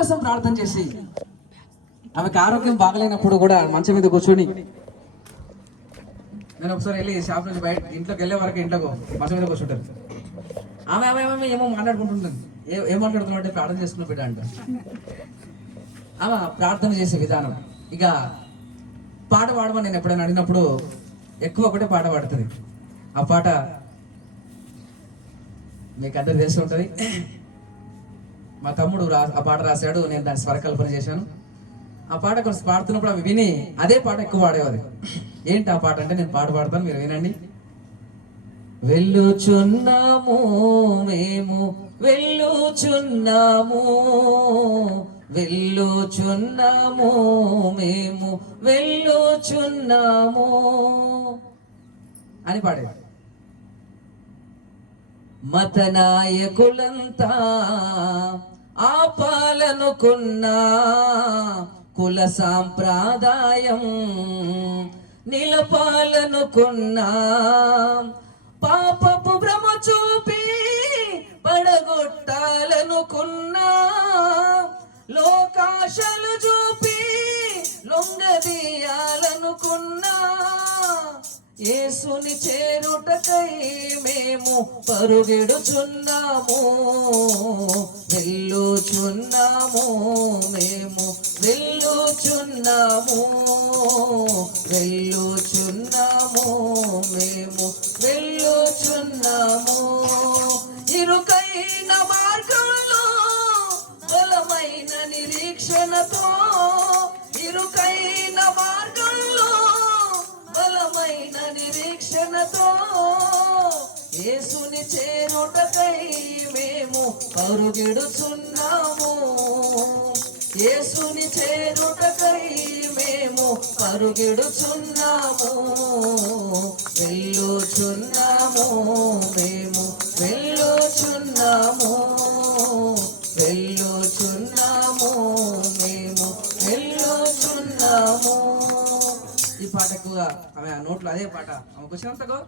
కోసం ప్రార్థన చేసి, ఆమెకు ఆరోగ్యం బాగలేనప్పుడు కూడా మంచం మీద కూర్చొని, నేను ఒకసారి వెళ్ళి షాప్ నుంచి బయట ఇంట్లోకి వెళ్ళే వరకు ఇంట్లోకి మంచం మీద కూర్చుంటారు. ఆమె ఆమె ఆమె ఏమో మాట్లాడుకుంటుంటుంది. ఏం మాట్లాడుతున్నావు అంటే ప్రార్థన చేసుకున్న బిడ్డ అంట. ఆమె ప్రార్థన చేసే విధానం. ఇక పాట పాడమని నేను ఎప్పుడైనా అడిగినప్పుడు ఎక్కువ ఒకటే పాట పాడుతుంది. ఆ పాట మీకు అందరు తెలిసి ఉంటుంది. మా తమ్ముడు ఆ పాట రాశాడు, నేను దాన్ని స్వరకల్పన చేశాను. ఆ పాట కొంచెం పాడుతున్నప్పుడు అవి విని అదే పాట ఎక్కువ పాడేవాది. ఏంటి ఆ పాట అంటే నేను పాట పాడతాను, మీరు వినండి. వెళ్ళుచున్నాము మేము, వెళ్ళుచున్నాము, వెళ్ళుచున్నాము మేము, వెళ్ళుచున్నాము అని పాడేవాడు. మత నాయకులంతా ఆపాలనుకున్నా, కుల సాంప్రదాయం నిలపాలనుకున్నా, పాపపు భ్రమ చూపి పడగొట్టాలనుకున్నా, లోకాశలు చూపి లొంగదీయాలనుకున్నా, యేసుని చేరుటకై మేము పరుగెడుచున్నాము, వెళ్ళుచున్నాము మేము, వెళ్ళుచున్నాము, వెళ్ళుచున్నాము మేము, వెళ్ళుచున్నాము. ఇరుకైన మార్గంలో బలమైన నిరీక్షణతో, ఇరుకైన మార్గంలో బలమైన నిరీక్షణతో, యేసుని చేరుటకై మేము పరుగెడుచున్నాము, యేసుని చేరుటకై మేము పరుగెడుచున్నాము, వెళ్ళుచున్నాము మేము, వెళ్ళుచున్నాము, వెళ్ళుచున్నాము మేము, వెళ్ళుచున్నాము. ఈ పాట ఎక్కువగా ఆమె ఆ నోట్లో అదే పాట ఆమెకు వచ్చినంతగా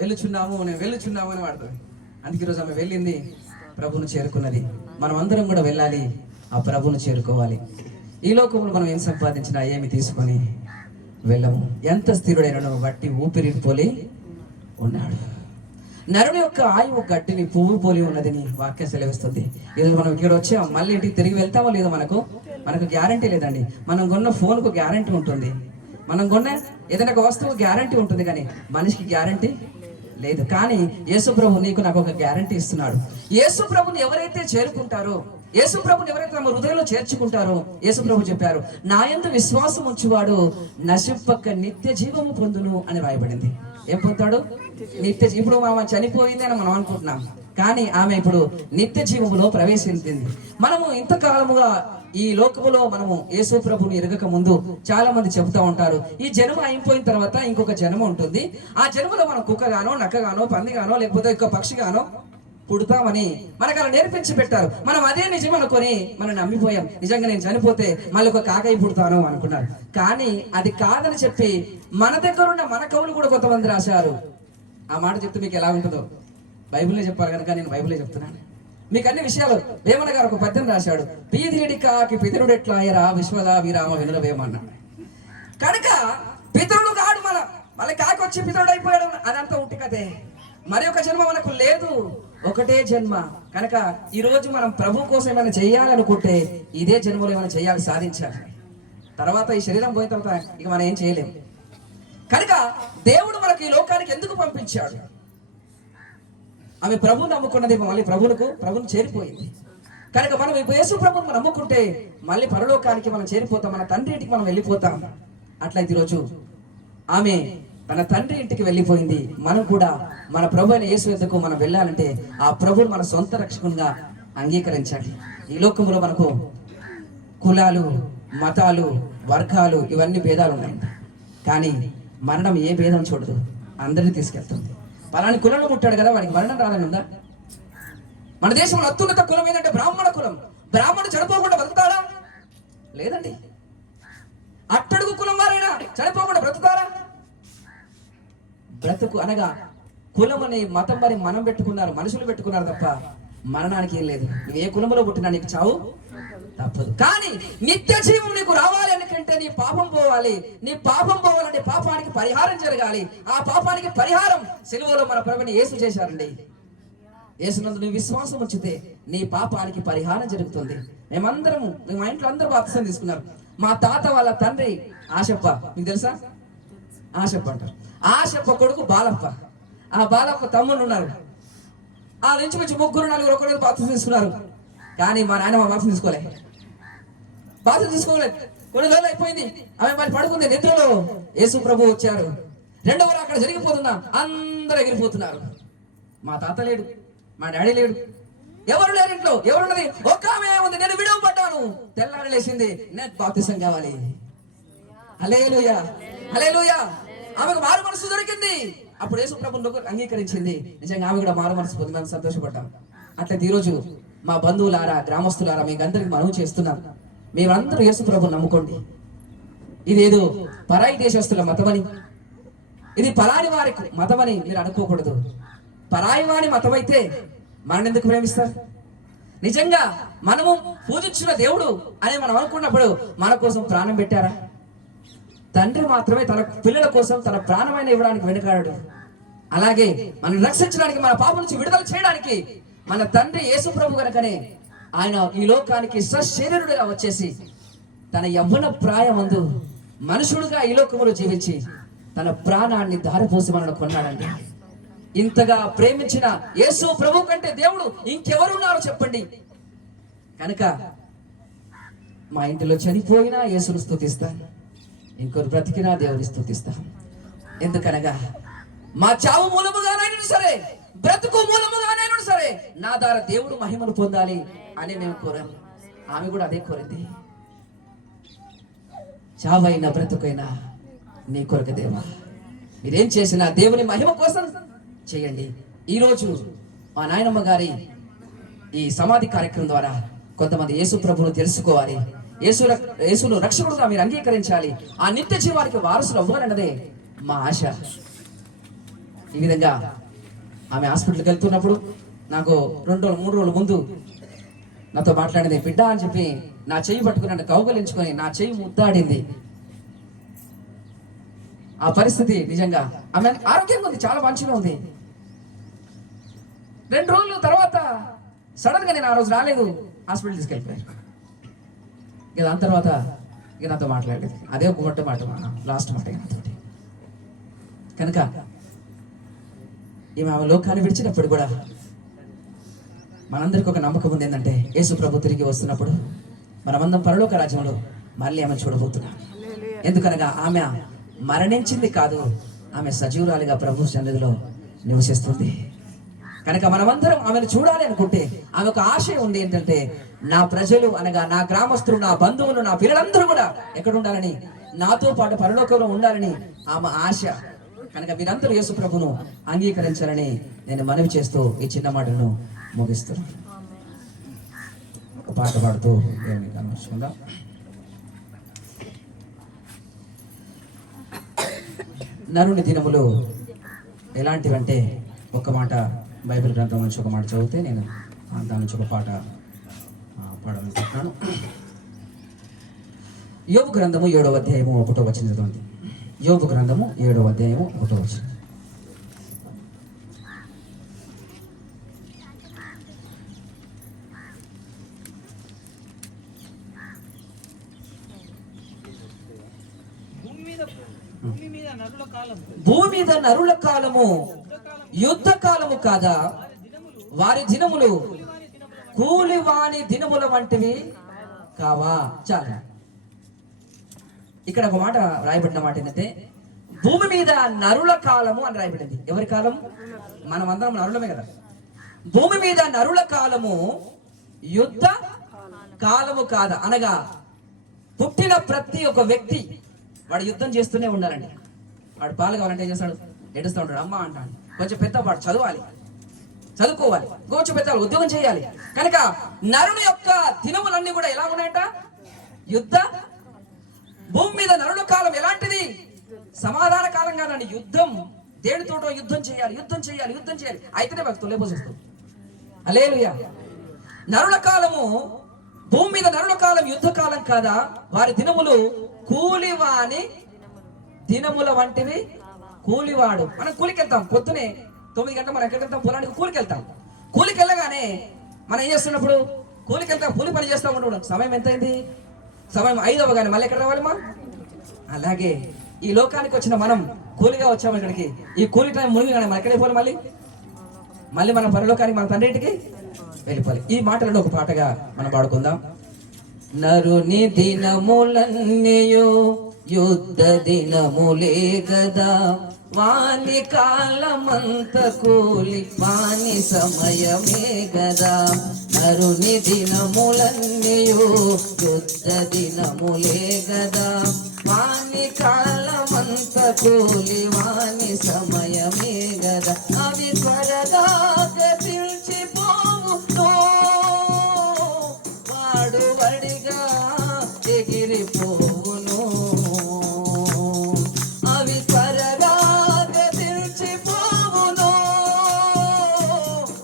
వెళ్ళుచున్నాము, నేను వెళ్ళుచున్నాము అని వాడుతుంది. అందుకే ఈరోజు ఆమె వెళ్ళింది, ప్రభువును చేరుకున్నది. మనం అందరం కూడా వెళ్ళాలి, ఆ ప్రభువును చేరుకోవాలి. ఈ లోకంలో మనం ఏం సంపాదించినా ఏమి తీసుకొని వెళ్ళము. ఎంత స్థిరుడైనను బట్టి ఊపిరి పోలి ఉన్నాడు. నరుని యొక్క ఆయువు గట్టిని పువ్వు పోలి ఉన్నదని వాక్యం సెలవిస్తుంది. ఈరోజు మనం ఇక్కడ వచ్చాం, మళ్ళీ ఇంటికి తిరిగి వెళ్తామో లేదో మనకు గ్యారంటీ లేదండి. మనం కొన్న ఫోన్కు గ్యారంటీ ఉంటుంది, మనం కొన్న ఏదైనా ఒక వస్తువు గ్యారంటీ ఉంటుంది, కానీ మనిషికి గ్యారంటీ లేదు. కానీ యేసు ప్రభు నీకు నాకు ఒక గ్యారంటీ ఇస్తున్నాడు. యేసు ప్రభుని ఎవరైతే చేరుకుంటారో, యేసు ప్రభుని ఎవరైతే తమ హృదయంలో చేర్చుకుంటారో, యేసు ప్రభు చెప్పారు, నా యందు విశ్వాసం ఉంచువాడు నశింపక నిత్య జీవము పొందును అని రాయబడింది. ఏం పొందుతాడు? నిత్య. ఇప్పుడు ఆమె చనిపోయింది అని మనం అనుకుంటున్నాం, కానీ ఆమె ఇప్పుడు నిత్య జీవములో ప్రవేశించింది. మనము ఇంతకాలముగా ఈ లోకములో మనము యేసు ప్రభుని ఎరగక ముందు చాలా మంది చెబుతా ఉంటారు, ఈ జన్మ అయిపోయిన తర్వాత ఇంకొక జన్మ ఉంటుంది, ఆ జన్మలో మనం కుక్కగానో, నక్కగానో, పందిగానో, లేకపోతే ఇంకో పక్షిగానో పుడతామని మనకు అలా నేర్పించి పెట్టారు. మనం అదే నిజం అనుకొని మనం నమ్మిపోయాం. నిజంగా నేను చనిపోతే మళ్ళీ ఒక కాకయ్య పుడతాను అనుకున్నారు. కానీ అది కాదని చెప్పి మన దగ్గర ఉన్న మన కవులు కూడా కొంతమంది రాశారు. ఆ మాట చెప్తే మీకు ఎలా ఉంటుందో బైబిల్లో చెప్పాలి కనుక నేను బైబిలే చెప్తున్నాను. మీకు అన్ని విషయాలు వేమన గారు ఒక పద్యం రాశాడు, పీదిరెడి కాకి పితరుడెట్లాయరా విశ్వదా విరామ వినురవేమన్నాడు. కనుక పితరుడు కాడు మళ్ళీ కాకి వచ్చి పితరుడు అయిపోయాడు, అదంతా ఉట్టి కదే. మరి ఒక జన్మ మనకు లేదు, ఒకటే జన్మ. కనుక ఈ రోజు మనం ప్రభు కోసం ఏమైనా చేయాలనుకుంటే ఇదే జన్మలో ఏమైనా చేయాలి, సాధించాలి. తర్వాత ఈ శరీరం పోయిన తర్వాత ఇక మనం ఏం చేయలేము. కనుక దేవుడు మనకి ఈ లోకానికి ఎందుకు పంపించాడు? ఆమె ప్రభుని నమ్ముకున్నది, మళ్ళీ ప్రభుని చేరిపోయింది. కనుక మనం ఇప్పుడు యేసు ప్రభుని మనం నమ్ముకుంటే మళ్ళీ పరలోకానికి మనం చేరిపోతాం, మన తండ్రి ఇంటికి మనం వెళ్ళిపోతాం. అట్లయితే ఈరోజు ఆమె తన తండ్రి ఇంటికి వెళ్ళిపోయింది. మనం కూడా మన ప్రభు అయిన యేసు వద్దకు మనం వెళ్ళాలంటే ఆ ప్రభుని మన సొంత రక్షకునిగా అంగీకరించాలి. ఈ లోకంలో మనకు కులాలు, మతాలు, వర్గాలు ఇవన్నీ భేదాలు ఉన్నాయి, కానీ మరణం ఏ భేదం చూడదు, అందరినీ తీసుకెళ్తుంది. పలాని కులంలో పుట్టాడు కదా వాడికి మరణం రాదని ఉందా? మన దేశంలో అత్యున్నత కులం ఏంటంటే బ్రాహ్మణ కులం. బ్రాహ్మణుడు చనిపోకుండా బతుకుతాడా? లేదండి. అట్టడుగు కులం వారైనా చనిపోకుండా బ్రతుకుతారా? బ్రతుకు అనగా కులం అనే మతం మరి మనం పెట్టుకున్నారు, మనుషులు పెట్టుకున్నారు తప్ప మరణానికి ఏం లేదు. నువ్వు ఏ కులంలో పుట్టినా నీకు చావు తప్పదు. కానీ నిత్య జీవం నీకు రావాలి అనుకంటే నీ పాపం పోవాలి. నీ పాపం పోవాలంటే పాపానికి పరిహారం జరగాలి. ఆ పాపానికి పరిహారం సిలువలో మన ప్రభుని యేసు చేశారండి. యేసునందు నువ్వు విశ్వాసం ఉంచితే నీ పాపానికి పరిహారం జరుగుతుంది. మేమందరము మా ఇంట్లో అందరూ బాప్తిసం తీసుకున్నారు. మా తాత వాళ్ళ తండ్రి ఆశప్ప, మీకు తెలుసా? ఆశప్ప అంటారు. ఆశప్ప కొడుకు బాలప్ప. ఆ బాలప్ప తమ్ముడు ఉన్నారు. ఆ నుంచి మంచి 3-4 ఒకరోజు బాప్తిసం తీసుకున్నారు. కానీ మా నాయన బాప్తిసం తీసుకోలేదు. కొన్ని రోజులు అయిపోయింది. ఆమె మరి పడుకుంది నిద్రలో. యేసు ప్రభు వచ్చారు. రెండవ అక్కడ జరిగిపోతున్నా అందరూ ఎగిరిపోతున్నారు. మా తాత లేడు, మా డాడీ లేడు, ఎవరు లేరు ఇంట్లో. ఎవరున్నది? ఒక్క ఆమె ఉంది. నేను విడువ పడ్డాను. తెల్లారి లేచింది, నేను బాప్తిసం కావాలి. హల్లెలూయా, హల్లెలూయా. ఆమెకు మారు మనసు దొరికింది. అప్పుడు యేసు ప్రభువును అంగీకరించింది. నిజంగా ఆమె కూడా మారు మనసు పొంది మనం సంతోషపడ్డాం. అట్లయితే ఈరోజు మా బంధువులారా, గ్రామస్తులారా, మీకు అందరికి మనవి చేస్తున్నాం. మేమందరూ యేసు ప్రభువును నమ్ముకోండి. ఇదేదో పరాయి దేశస్తుల మతమని, ఇది పరాని వారి మతమని మీరు అనుకోకూడదు. పరాయి వారి మతం అయితే మనల్ని ఎందుకు ప్రేమిస్తారు? నిజంగా మనము పూజించిన దేవుడు అని మనం అనుకున్నప్పుడు మన కోసం ప్రాణం పెట్టారా? తండ్రి మాత్రమే తన పిల్లల కోసం తన ప్రాణమైన ఇవ్వడానికి వెనుకాడు. అలాగే మనం రక్షించడానికి, మన పాపం నుంచి విడుదల చేయడానికి మన తండ్రి యేసు ప్రభు కనుకనే ఆయన ఈ లోకానికి సశరీరుడుగా వచ్చేసి తన యవ్వన ప్రాయమందు మనుషుడుగా ఈ లోకములో జీవించి తన ప్రాణాన్ని దారిపోసి మనల్ని కొన్నాడండి. ఇంతగా ప్రేమించిన యేసు ప్రభు కంటే దేవుడు ఇంకెవరున్నారో చెప్పండి. కనుక మా ఇంటిలో చనిపోయినా యేసును స్తుతిస్తాను, ఇంకొకరు బ్రతికినా దేవుని స్తుతిస్తాను. ఎందుకనగా మా చావు మూలముగానైనా సరే, బ్రతుకు మూలముగానైనా సరే నా ద్వారా దేవుడు మహిమను పొందాలి అని మేము కోరాము. ఆమె కూడా అదే కోరింది. చావైనా బ్రతుకైనా నీ కొరకు దేవా, మీరేం చేసినా దేవుని మహిమ కోసం చేయండి. ఈరోజు మా నాయనమ్మ గారి ఈ సమాధి కార్యక్రమం ద్వారా కొంతమంది యేసు ప్రభువును తెలుసుకోవాలి, యేసును రక్షకుడుగా మీరు అంగీకరించాలి, ఆ నిత్య జీవానికి వారసులు అవ్వాలన్నదే మా ఆశ. ఈ విధంగా ఆమె హాస్పిటల్కి వెళ్తున్నప్పుడు నాకు 2-3 రోజుల ముందు నాతో మాట్లాడింది. బిడ్డ అని చెప్పి నా చెయ్యి పట్టుకుని నన్ను కౌగలించుకొని నా చెయ్యి ముద్దాడింది. ఆ పరిస్థితి నిజంగా ఆమె ఆరోగ్యంగా ఉంది, చాలా మంచిగా ఉంది. 2 రోజుల తర్వాత సడన్ గా నేను ఆ రోజు రాలేదు, హాస్పిటల్ తీసుకెళ్ళిపోయాను. ఇక దాని తర్వాత ఇక నాతో మాట్లాడలేదు. అదే ఒక మాట లాస్ట్ మాట నాతోటి. కనుక ఈమె ఆమె లోకాన్ని విడిచినప్పుడు కూడా మనందరికీ ఒక నమ్మకం ఉంది. ఏంటంటే యేసు ప్రభు తిరిగి వస్తున్నప్పుడు మనమందరం పరలోక రాజ్యంలో మళ్ళీ ఆమె చూడబోతున్నాం. ఎందుకనగా ఆమె మరణించింది కాదు, ఆమె సజీవురాలిగా ప్రభు సన్నిధిలో నివసిస్తుంది. కనుక మనమందరం ఆమెను చూడాలి అనుకుంటే ఆమె ఒక ఆశయం ఉంది. ఏంటంటే నా ప్రజలు అనగా నా గ్రామస్తులు, నా బంధువులు, నా పిల్లలందరూ కూడా ఎక్కడ ఉండాలని, నాతో పాటు పరలోకంలో ఉండాలని ఆమె ఆశ. కనుక మీరందరూ యేసు ప్రభును అంగీకరించాలని నేను మనవి చేస్తూ ఈ చిన్న మాటలను ముగిస్తున్నాను. ఒక పాట పాడుతూ దేవుని కనవచ్చుకుందాం. నరుని దినములు ఎలాంటివంటే, ఒక మాట బైబిల్ గ్రంథం నుంచి ఒక మాట చదివితే నేను దాని నుంచి ఒక పాట పాడాలనుకుంటున్నాను. యోబు గ్రంథము 7వ అధ్యాయము 1వ వచనం చదవండి. యోబు గ్రంథము 7వ అధ్యాయము 1వ వచనం. భూమి మీద నరుల కాలము యుద్ధ కాలము కాదా? వారి దినములు కూలివాని దినముల వంటివి కావా? చాలా ఇక్కడ ఒక మాట రాయబడిన మాట ఏంటంటే, భూమి మీద నరుల కాలము అని రాయబడింది. ఎవరి కాలం? మనం అందరం నరులమే కదా. భూమి మీద నరుల కాలము యుద్ధ కాలము కాదా? అనగా పుట్టిన ప్రతి ఒక్క వ్యక్తి వాడు యుద్ధం చేస్తూనే ఉండాలండి. వాడు పాలు కావాలంటే ఏం చేస్తాడు? ఏడుస్తూ ఉంటాడు, అమ్మ అంటాడు. కొంచెం పెద్దవాడు చదవాలి, చదువుకోవాలి, కొంచెం పెద్దవాళ్ళు ఉద్యోగం చేయాలి. కనుక నరుని యొక్క దినములన్నీ కూడా ఎలా ఉన్నాయట? యుద్ధ. భూమి మీద నరుల కాలం ఎలాంటిది? సమాధాన కాలం కాదండి, యుద్ధం. దేనితోటో యుద్ధం చేయాలి, యుద్ధం చేయాలి, యుద్ధం చేయాలి. అయితేనే భక్తులు లేపోసేస్తాం. హల్లెలూయా. నరుల కాలము, భూమి మీద నరుల కాలం యుద్ధకాలం కాదా? వారి దినములు కూలివాని దినముల వంటివి. కూలివాడు, మనం కూలికి వెళ్తాం పొద్దునే 9 గంటల, మనం ఎక్కడికి వెళ్తాం? పొలానికి కూలికి వెళ్తాం. కూలికి వెళ్ళగానే మనం ఏం చేస్తున్నప్పుడు, కూలికి వెళ్తాం, కూలి పని చేస్తాం ఉండడం. సమయం ఎంత అయింది? సమయం 5 అవ్వగానే మళ్ళీ ఎక్కడ రావాలి? అలాగే ఈ లోకానికి వచ్చిన మనం కూలిగా వచ్చాము ఇక్కడికి. ఈ కూలి టైం మునిగిగానే మనం ఎక్కడికి పోవాలి? మళ్ళీ మన పరలోకానికి, మన తండ్రి ఇంటికి వెళ్ళిపోవాలి. ఈ మాటలను ఒక పాటగా మనం పాడుకుందాం. నరుని దినములన్నయో యుద్ధ దినములే గదా, వాని కాలమంత కూలి వాని సమయమే గదా. నరుని దినములన్నయో యుద్ధ దినములే గదా, వాని కాలమంత కూలి వాని సమయమే గదా. అవి త్వరగా గతించిపోవును, వాడు వడిగా ఎగిరిపోవును. అవి త్వరగా గతించిపోవును,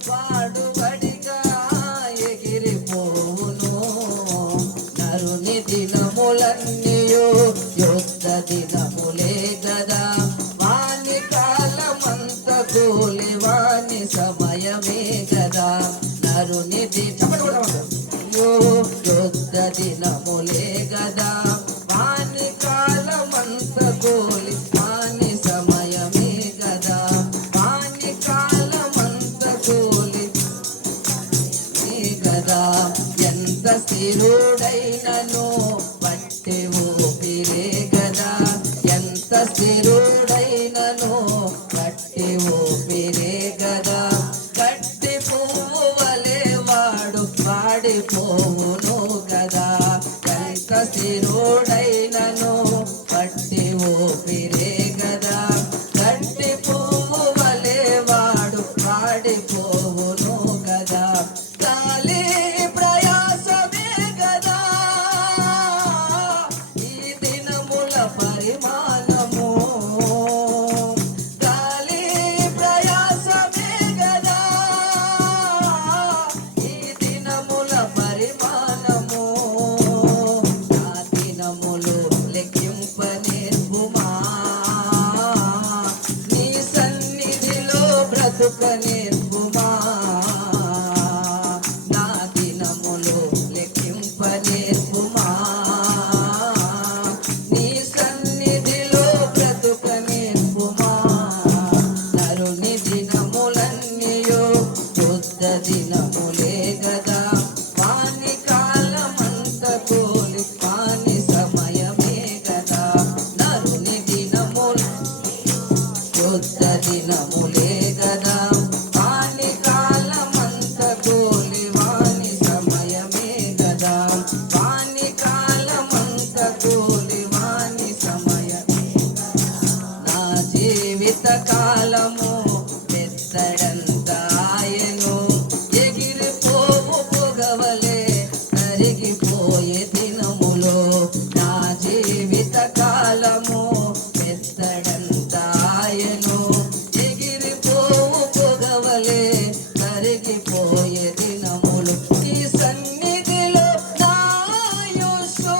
వాడు వడిగా ఎగిరిపోవును. నరుని దినములన్నయో యుద్ధ దినములే గదా, వాని కాలమంత కూలి వాని సమయమే గదా. నరుని యుద్ధ దినములే గదా, వాని కాలమంత కూలి వాని సమయమే గదా. వాని కాలమంత కూలి గదా. ఎంత స్థిరుడైనను బట్టి ఊపిరే గదా, ఎంత స్థిరుడైనను బట్టి ఊపిరే గదా. గట్టి పువ్వు వలె వాడు వాడిపోవును గదా. ఎంత స్థిరుడైనను బట్టి ఊపిరే గదా. గట్టి పువ్వు వలె వాడు వాడిపోవును గదా. గాలి ప్రయాసమే గదా ఈ దినముల పరిమాణము. గాలి ప్రయాసమే గదా ఈ దినముల పరిమాణము. నా దినములు లెక్కింపనేర్పుమా, నీ సన్నిధిలో బ్రతుకనేర్పుమా. నా దినములు లెక్కింపనేర్పుమా, నీ సన్నిధిలో బ్రతుకనేర్పుమా. నరుని దినములన్నయో యుద్ధ దినములే గదా, వాని కాలమంత కూలి వాని సమయమే గదా. నరుని దినములు యుద్ధ దినములే గదా, వాని కాలమంత కూలి వాని సమయమే గదా. వాని కాలమంత కూలి వాని సమయమే. నా జీవిత కాలము పెద్దడంత ఆయను, ఎగిరిపోవు పొగవలే కరిగిపోయే దినములో. నా జీవిత కాలము పెద్దడంత ఆయను, ఎగిరిపోవు పొగవలే కరిగిపోయే దినములు. ఈ సన్నిధిలో నా ఆయుష్షు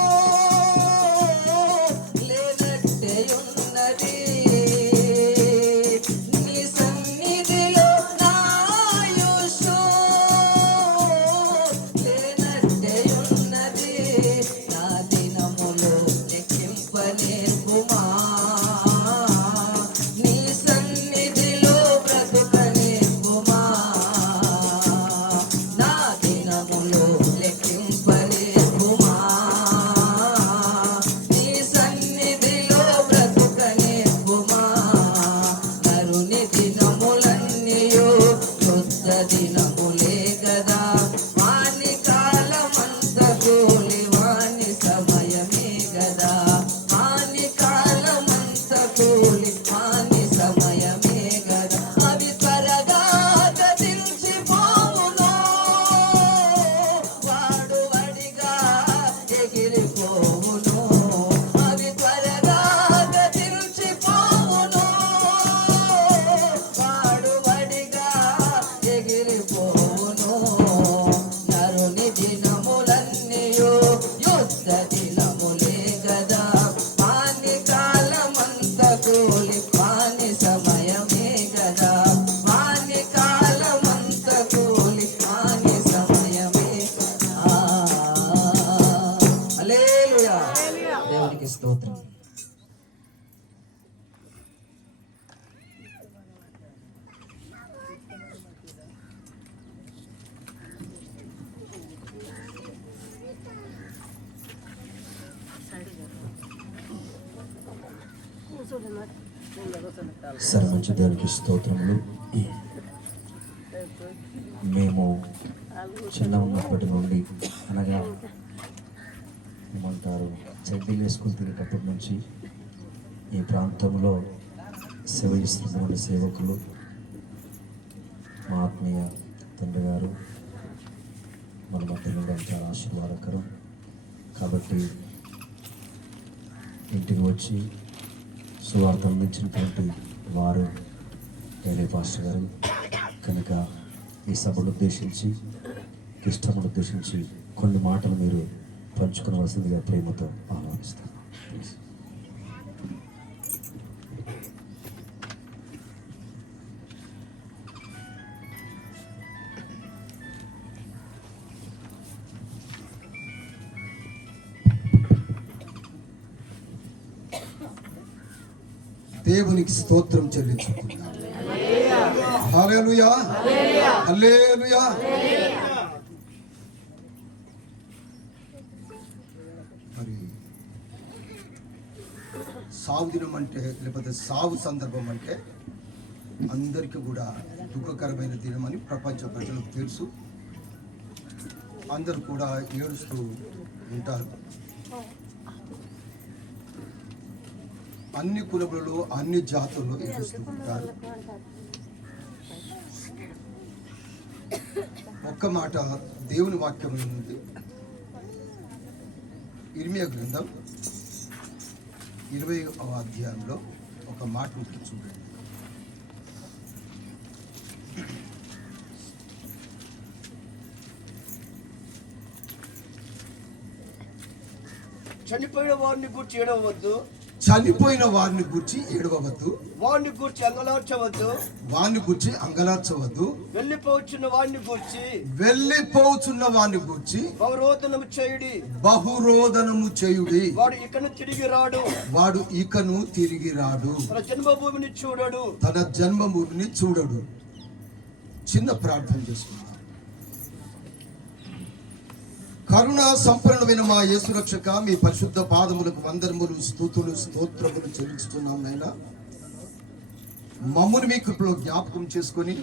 లేనట్టే ఉన్నది. నీ సన్నిధిలో నా ఆయుష్షు లేనట్టే ఉన్నది. నా దినములు లెక్కింపనేర్పుమా, నీ సన్నిధిలో బ్రతుకనేర్పుమా. నా దినములు లెక్కింపనేర్పుమా, నీ సన్నిధిలో బ్రతుకనేర్పుమా. నరుని దినములన్నయో యుద్ధ దినములే గదా, వాని కాలమంత కూలి వాని సమయమే గదా. వాని కాలమంత కూలి వాని సమయమే గదా. అవి త్వరగా గతించిపోవును, వాడు వడిగా ఎగిరిపోవును. అవి త్వరగా యుద్ధ దినములే గదా మాని కాలమంత కూలి మాని సమయమే గదా మాని కాలమంత కూలి మాని సమయమే. హల్లెలూయా. దేవునికి స్తోత్రం. సర్వమంచి దేవునికి స్తోత్రములు. మేము చిన్న ఉన్నప్పటి నుండి, అనగా ఏమంటారు, చెడ్డీలు వేసుకుని తిరిగేటప్పటి నుంచి ఈ ప్రాంతంలో సేవ చేస్తున్న సేవకులు, మా ఆత్మీయ తండ్రి గారు మన మధ్య ఉండడం చాలా ఆశీర్వాదకరం. కాబట్టి ఇంటికి వచ్చి సువార్త అందించినటువంటి వారు ఏలే పాస్టర్ గారు కనుక ఈ సభను ఉద్దేశించి, ఇష్టమును ఉద్దేశించి కొన్ని మాటలు మీరు పంచుకోవలసిందిగా ప్రేమతో ఆహ్వానిస్తాను. దేవునికి స్తోత్రం చెల్లించుకుంటున్నాను. హల్లెలూయా, హల్లెలూయా. మరి సావు దినం అంటే, లేకపోతే సావు సందర్భం అంటే అందరికీ కూడా దుఃఖకరమైన దినం అని ప్రపంచ ప్రజలకు తెలుసు. అందరూ కూడా ఏడుస్తూ ఉంటారు. అన్ని కులములలో అన్ని జాతుల్లో ఏడుస్తూ ఉంటారు. ఒక్క మాట దేవుని వాక్యం నుండి ఇర్మియా గ్రంథం 20వ అధ్యాయంలో ఒక మాట ఉంటుంది, చూడండి. చనిపోయిన వారిని గురించి ఏడవద్దు, చనిపోయిన వారిని గురించి ఏడవవద్దు, వారిని గురించి అంగలార్చవద్దు, వారిని గురించి అంగలార్చవద్దు, వెళ్ళిపోవచ్చున్న వారిని గురించి వెళ్ళిపోచున్న వారిని గురించి బహురోదనము చేయుడి, బహురోదనము చేయుడి. వాడు ఇకను తిరిగి రాడు, వాడు ఇకను తిరిగి రాడు, తన జన్మభూమిని చూడడు, తన జన్మభూమిని చూడడు. చిన్న ప్రార్థన చేసుకుందాం. కరుణా సంపన్నుడైన మా యేసు రక్షక, మీ పరిశుద్ధ పాదములకు వందనములు, స్తుతులు, స్తోత్రములు చెల్లించుతున్నాం నాయనా. మమ్మును మీ కృపలో జ్ఞాపకం చేసుకొని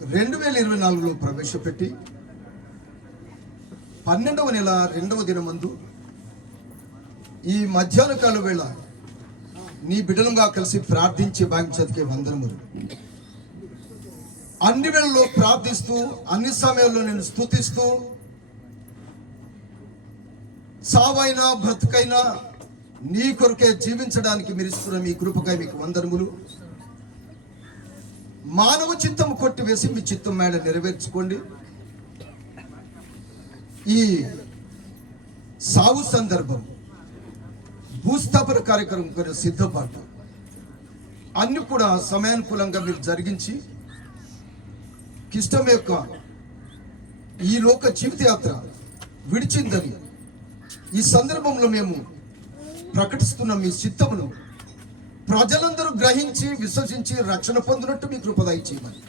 2024లో ప్రవేశపెట్టి 12వ నెల 2వ దినమందు ఈ మధ్యాహ్న కాల వేళ నీ బిడ్డలుగా కలిసి ప్రార్థించే భాగ్యతకే వందనములు. అన్ని వేళల్లో ప్రార్థిస్తూ, అన్ని సమయాల్లో నేను స్తుతిస్తూ, సావైనా బ్రతుకైనా నీ కొరకే జీవించడానికి మీరు ఇస్తున్న మీ కృపకై మీకు వందనములు. మానవ చిత్తము కొట్టివేసి మీ చిత్తం మేడ నెరవేర్చుకోండి. ఈ సావు సందర్భం, భూస్థాపన కార్యక్రమం కొన్ని సిద్ధపాటు అన్ని కూడా సమయానుకూలంగా మీరు జరిగించి, కిష్టం యొక్క ఈ లోక జీవితయాత్ర విడిచిందని ఈ సందర్భంలో మేము ప్రకటిస్తున్న మీ చిత్తమును ప్రజలందరూ గ్రహించి, విశ్వసించి రక్షణ పొందినట్టు మీ కృప దయచేయమని,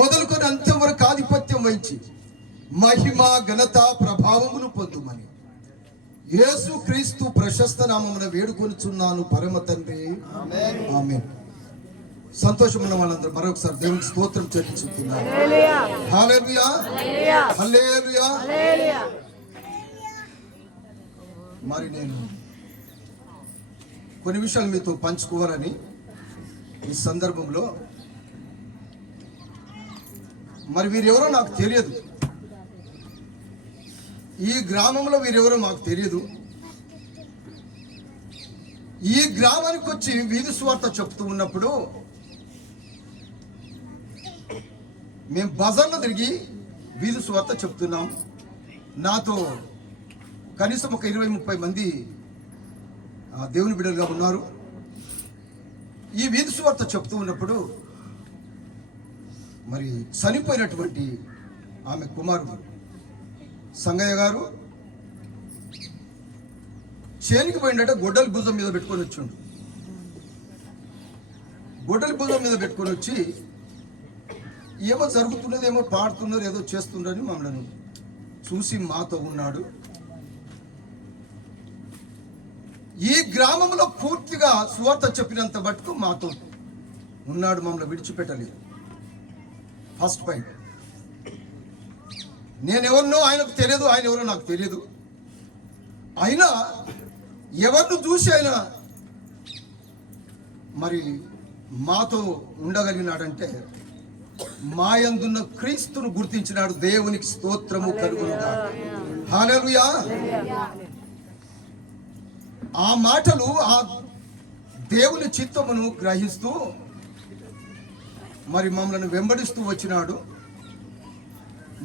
మొదలుకొని అంత్యం వరకు ఆధిపత్యం వహించి మహిమ, ఘనత, ప్రభావమును పొందుమని యేసు క్రీస్తు ప్రశస్త నామమున వేడుకొనుచున్నాను పరమ తండ్రి, ఆమేన్. సంతోషమున్న వాళ్ళందరూ మరొకసారి దేవునికి స్తోత్రం చెల్లించుతున్నారు. హల్లెలూయా, హల్లెలూయా. మరి నేను కొన్ని విషయాలు మీతో పంచుకోవాలని ఈ సందర్భంలో, మరి వీరెవరో నాకు తెలియదు, ఈ గ్రామంలో వీరెవరో మాకు తెలియదు. ఈ గ్రామానికి వచ్చి వీధి సువార్త చెప్తూ ఉన్నప్పుడు మేము బజార్లో తిరిగి వీధి సువార్త చెప్తున్నాం. నాతో కనీసం ఒక 20-30 మంది దేవుని బిడ్డలుగా ఉన్నారు. ఈ వీధి సువార్త చెప్తూ ఉన్నప్పుడు మరి చనిపోయినటువంటి ఆమె కుమారుడు సంగయ్య గారు చేనికి పోయిందట. గొడ్డలి భుజం మీద పెట్టుకొని వచ్చిండు. గొడ్డలి భుజం మీద పెట్టుకొని వచ్చి ఏమో జరుగుతున్నది, ఏమో పాడుతున్నారు, ఏదో చేస్తున్నారని మమ్మల్ని చూసి మాతో ఉన్నాడు. ఈ గ్రామంలో పూర్తిగా సువార్త చెప్పినంత మటుకు మాతో ఉన్నాడు, మమ్మల్ని విడిచిపెట్టలేదు. First point. నేనెవరినో ఆయనకు తెలియదు, ఆయన ఎవరో నాకు తెలియదు. అయినా ఎవరిని చూసి ఆయన మరి మాతో ఉండగలిగినాడంటే మా యందున్న క్రీస్తును గుర్తించినాడు. దేవునికి స్తోత్రము కలుగునుగా. హల్లెలూయా. ఆ మాటలు ఆ దేవుని చిత్తమును గ్రహిస్తూ మరి మమ్మల్ని వెంబడిస్తూ వచ్చినాడు.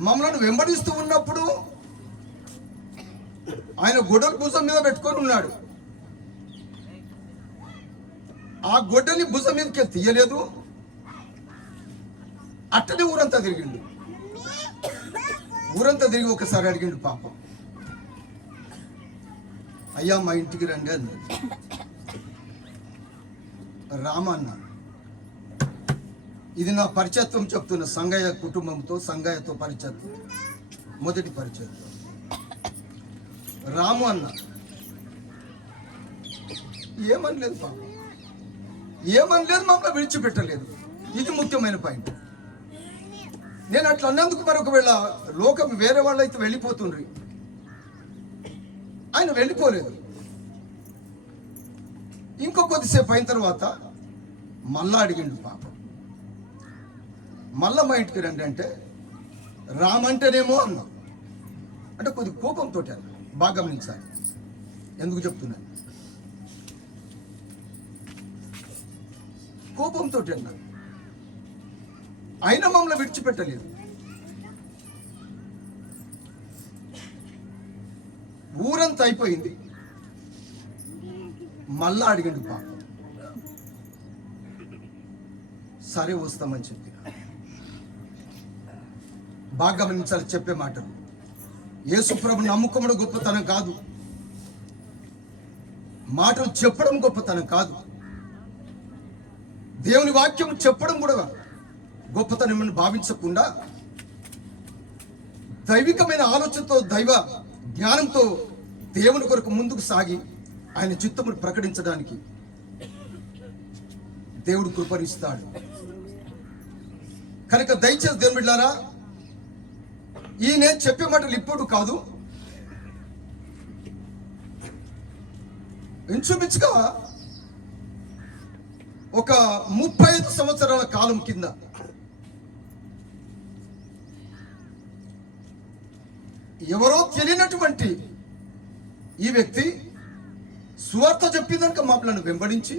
మమ్మల్ని వెంబడిస్తూ ఉన్నప్పుడు ఆయన గొడ్డలి భుజం మీద పెట్టుకొని ఉన్నాడు. ఆ గొడ్డలి భుజం మీదకి తీయలేదు, అట్టనే ఊరంతా తిరిగిండు. ఊరంతా తిరిగి ఒకసారి అడిగిండు, పాపం అయ్యా మా ఇంటికి రండి అని. రామన్న, ఇది నా పరిచయత్వం చెప్తున్న సంగయ్య కుటుంబంతో, సంగయ్యతో పరిచయత్వం, మొదటి పరిచయత్వం. రాము అన్న ఏమనలేదు, పాపం ఏమనలేదు, మమ్మల్ని విడిచిపెట్టలేదు. ఇది ముఖ్యమైన పాయింట్. నేను అట్లా అన్నందుకు మరొకవేళ లోకం వేరే వాళ్ళు అయితే వెళ్ళిపోతుండ్రి, ఆయన వెళ్ళిపోలేదు. ఇంకో కొద్దిసేపు అయిన తర్వాత మళ్ళా అడిగిండు, పాపం మళ్ళా మా ఇంటికి రండి అంటే రామంటేనేమో అన్నా. అంటే కొద్ది కోపంతో అన్న. బాగా గమనించాలి ఎందుకు చెప్తున్నాను. కోపంతో అన్నా. అయినా మమ్మల్ని విడిచిపెట్టలేదు. ఊరంతా అయిపోయింది, మళ్ళా అడిగిండు, పాపం సరే వస్తామని చెప్పిన. బాగా గమనించాలి చెప్పే మాటలు. యేసుప్రభు నమ్ముకోవడం గొప్పతనం కాదు, మాటలు చెప్పడం గొప్పతనం కాదు, దేవుని వాక్యం చెప్పడం కూడా గొప్పతనం భావించకుండా దైవికమైన ఆలోచనతో, దైవ జ్ఞానంతో దేవుని కొరకు ముందుకు సాగి ఆయన చిత్తమును ప్రకటించడానికి దేవుడు కృపనిస్తాడు. కనుక దయచేసి దేవుని బిడ్డలారా, ఈ నేను చెప్పే మాటలు ఇప్పుడు కాదు, ఇంచుమించుగా ఒక 35 సంవత్సరాల కాలం కింద ఎవరో తెలియనటువంటి ఈ వ్యక్తి సువార్త చెప్పిందనుక మమ్మల్ని వెంబడించి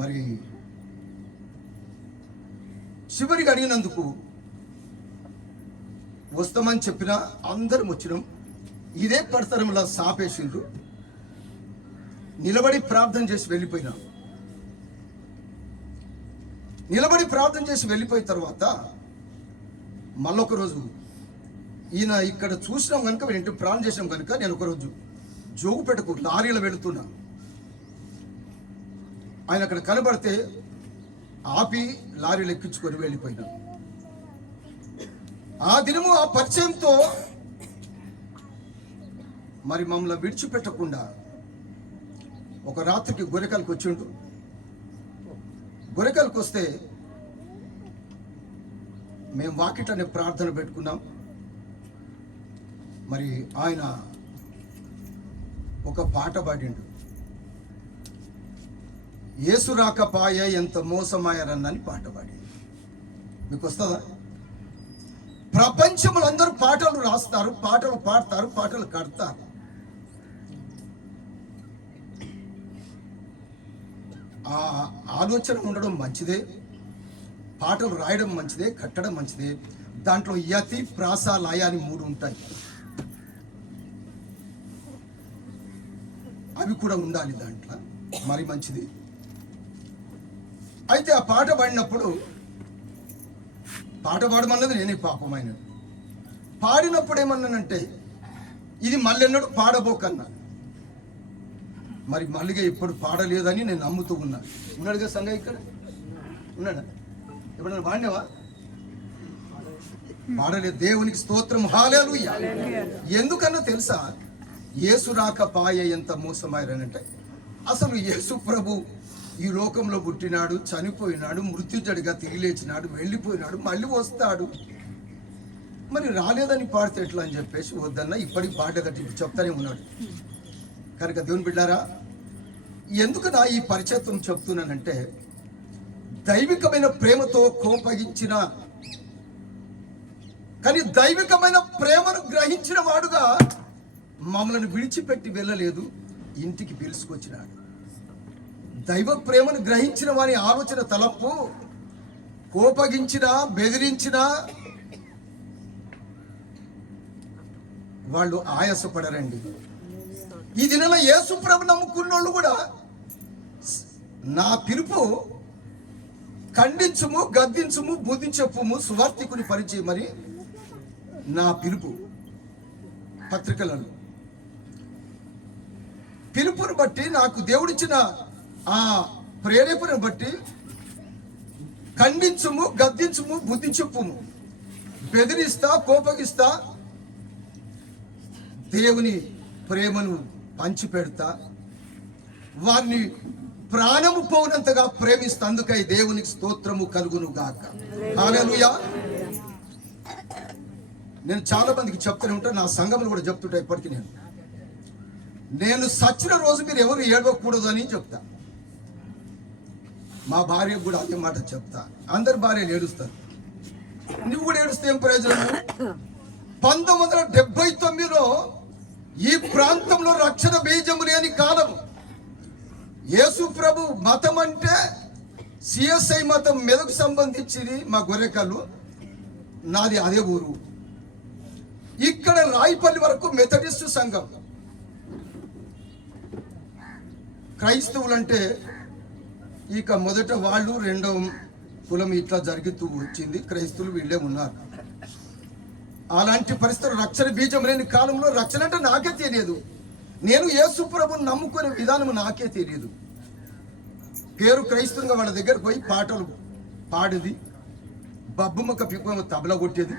మరి చివరికి అడిగినందుకు వస్తామని చెప్పినా అందరం వచ్చినాం. ఇదే పరిసరంలో సాపేసిండ్రు, నిలబడి ప్రార్థన చేసి వెళ్ళిపోయినా. నిలబడి ప్రార్థన చేసి వెళ్ళిపోయిన తర్వాత మళ్ళొక రోజు ఈయన ఇక్కడ చూసినాం కనుక ఇంటి ప్రార్థన చేసినాం కనుక నేను ఒకరోజు జోగుపేటకు లారీలో వెళుతున్నా. ఆయన అక్కడ కనబడితే ఆపి లారీలు ఎక్కించుకొని వెళ్ళిపోయినా. ఆ దినము ఆ పరిచయంతో మరి మమ్మల్ని విడిచిపెట్టకుండా ఒక రాత్రికి గొర్రెకల్కి వచ్చిండు. గొర్రెకల్కి వస్తే మేము వాకిట్ అనే ప్రార్థన పెట్టుకున్నాం. మరి ఆయన ఒక పాట పాడిండు, యేసు రాకపాయ ఎంత మోసమాయరన్నని పాట పాడిండు. మీకు వస్తుందా? ప్రపంచంలో అందరూ పాటలు రాస్తారు, పాటలు పాడతారు, పాటలు కడతారు. ఆ ఆలోచన ఉండడం మంచిదే, పాటలు రాయడం మంచిదే, కట్టడం మంచిదే. దాంట్లో యతి, ప్రాస, లయ అని 3 ఉంటాయి. అవి కూడా ఉండాలి దాంట్లో, మరి మంచిది. అయితే ఆ పాట పాడినప్పుడు, పాట పాడమన్నది నేనే పాపమైన. పాడినప్పుడు ఏమన్నానంటే ఇది మళ్ళెన్నడూ పాడబోకన్నా. మరి మళ్ళీగా ఇప్పుడు పాడలేదని నేను నమ్ముతూ ఉన్నా. ఉన్నాడుగా సంఘ ఇక్కడ ఉన్నాడా? ఎప్పుడన్నా పాడినావా? పాడలేదు. దేవునికి స్తోత్రం, హల్లెలూయా. ఎందుకన్నా తెలుసా? యేసు రాక పాయ ఎంత మోసమాయరనంటే, అసలు యేసు ప్రభు ఈ లోకంలో పుట్టినాడు, చనిపోయినాడు, మృత్యుజడిగా తిరిగి లేచినాడు, వెళ్ళిపోయినాడు, మళ్ళీ వస్తాడు. మరి రాలేదని పాడితే ఎట్లా అని చెప్పేసి వద్దన్నా, ఇప్పటికి పాడేదట ఇప్పుడు చెప్తానే ఉన్నాడు. కనుక దేవుని బిడ్డారా, ఎందుకు నా ఈ పరిచయం చెప్తున్నానంటే, దైవికమైన ప్రేమతో కోపగించిన, కానీ దైవికమైన ప్రేమను గ్రహించిన వాడుగా మమ్మల్ని విడిచిపెట్టి వెళ్ళలేదు, ఇంటికి పిలుచుకొచ్చినాడు. దైవ ప్రేమను గ్రహించిన వారి ఆలోచన తలంపు కోపగించినా బెదిరించినా వాళ్ళు ఆయాసపడరండి. ఈ దినాల యేసు ప్రభు నమ్ముకున్నోళ్ళు కూడా నా పిలుపు ఖండించుము, గద్దించుము, బుద్ధి చెప్పుము, సువార్తికుని పరిచయమని నా పిలుపు. పత్రికలను పిలుపుని బట్టి, నాకు దేవుడిచ్చిన ఆ ప్రేరేపణను బట్టి ఖండించుము, గద్దించుము, బుద్ధి చెప్పుము, బెదిరిస్తా, కోపగిస్తా, దేవుని ప్రేమను పంచిపెడతా, వారిని ప్రాణము పోనంతగా ప్రేమిస్తా. అందుకై దేవునికి స్తోత్రము కలుగును గాక. హల్లెలూయా. నేను చాలా మందికి చెప్తూనే ఉంటాను, నా సంఘములు కూడా చెప్తుంటా ఇప్పటికీ. నేను సచ్చిన రోజు మీరు ఎవరు ఏడవకూడదు అని చెప్తా. మా భార్యకు కూడా అదే మాట చెప్తా. అందరు భార్యలు ఏడుస్తారు, నువ్వు కూడా ఏడుస్తే ఏం ప్రయోజనం? 1979లో ఈ ప్రాంతంలో రక్షణ బీజము లేని కాలం. యేసు ప్రభు మతం అంటే సిఎస్ఐ మతం, మెదకు సంబంధించింది. మా గొర్రెకల్లు, నాది అదే ఊరు. ఇక్కడ రాయిపల్లి వరకు మెథడిస్టు సంఘం. క్రైస్తవులంటే ఇక మొదట వాళ్ళు, రెండవ కులం ఇట్లా జరుగుతూ వచ్చింది. క్రైస్తవులు వీళ్ళే ఉన్నారు. అలాంటి పరిస్థితులు, రక్షణ బీజం లేని కాలంలో రక్షణ అంటే నాకే తెలియదు. నేను యేసు ప్రభువుని నమ్ముకునే విధానం నాకే తెలియదు. పేరు క్రైస్తవంగా వాళ్ళ దగ్గర పోయి పాటలు పాడేది, బబ్బుమ్మక పిప్పమ్మ తబల కొట్టేది.